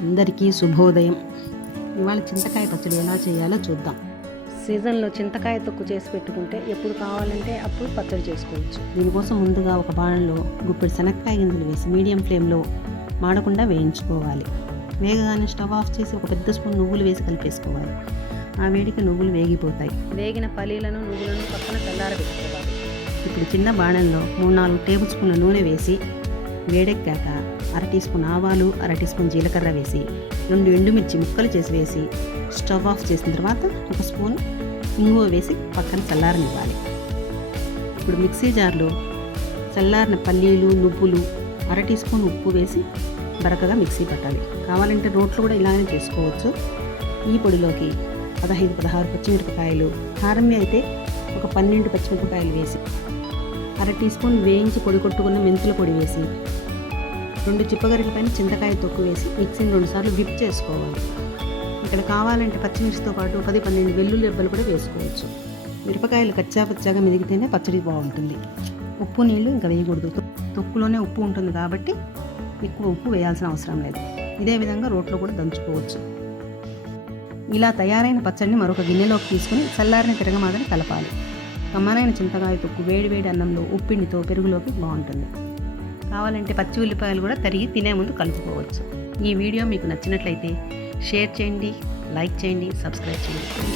అందరికీ శుభోదయం. ఇవాళ చింతకాయ పచ్చడి ఎలా చేయాలో చూద్దాం. సీజన్లో చింతకాయ తొక్కు చేసి పెట్టుకుంటే ఎప్పుడు కావాలంటే అప్పుడు పచ్చడి చేసుకోవచ్చు. దీనికోసం ముందుగా ఒక బాణంలో గుప్పెడు శనక్కాయ గింజలు వేసి మీడియం ఫ్లేమ్లో మాడకుండా వేయించుకోవాలి. వేగగానే స్టవ్ ఆఫ్ చేసి ఒక పెద్ద స్పూన్ నువ్వులు వేసి కలిపేసుకోవాలి. ఆ వేడికి నువ్వులు వేగిపోతాయి. వేగిన పల్లీలను నువ్వులను పక్కన చల్లారబెట్టుకోవాలి ఇప్పుడు చిన్న బాణంలో మూడు నాలుగు టేబుల్ స్పూన్ల నూనె వేసి వేడెక్కాక అర టీ స్పూన్ ఆవాలు అర టీ స్పూన్ జీలకర్ర వేసి రెండు ఎండుమిర్చి ముక్కలు చేసి వేసి స్టవ్ ఆఫ్ చేసిన తర్వాత ఒక స్పూన్ ఇంగువ వేసి పక్కన చల్లారనివ్వాలి. ఇప్పుడు మిక్సీ జార్లో చల్లారిన పల్లీలు నువ్వులు అర టీ స్పూన్ ఉప్పు వేసి బరకగా మిక్సీ పట్టాలి. కావాలంటే రోట్లు కూడా ఇలానే చేసుకోవచ్చు. ఈ పొడిలోకి పదహైదు పదహారు పచ్చిమిరపకాయలు కారమే అయితే ఒక పన్నెండు పచ్చిమిరపకాయలు వేసి అర టీ స్పూన్ వేయించి పొడి కొట్టుకున్న మెంతుల పొడి వేసి రెండు చిప్పగరిల పైన చింతకాయ తొక్కు వేసి మిక్సీని రెండుసార్లు విప్ చేసుకోవాలి. ఇక్కడ కావాలంటే పచ్చిమిర్చితో పాటు పది పన్నెండు వెల్లుల్లి రెబ్బలు కూడా వేసుకోవచ్చు. మిరపకాయలు కచ్చా పచ్చాగా మెదిగితేనే పచ్చడి బాగుంటుంది. ఉప్పు నీళ్ళు ఇంకా వేయకూడదు. తొక్కులోనే ఉప్పు ఉంటుంది కాబట్టి ఎక్కువ ఉప్పు వేయాల్సిన అవసరం లేదు. ఇదే విధంగా రోట్లో కూడా దంచుకోవచ్చు. ఇలా తయారైన పచ్చడిని మరొక గిన్నెలోకి తీసుకుని చల్లారిన తిరగమాదని కలపాలి. కమ్మనైన చింతకాయ తొక్కు వేడి వేడి అన్నంలో ఉప్పిండితో పెరుగులోకి బాగుంటుంది. కావాలంటే పచ్చి ఉల్లిపాయలు కూడా తరిగి తినే ముందు కలుపుకోవచ్చు. ఈ వీడియో మీకు నచ్చినట్లయితే షేర్ చేయండి లైక్ చేయండి సబ్స్క్రైబ్ చేయండి.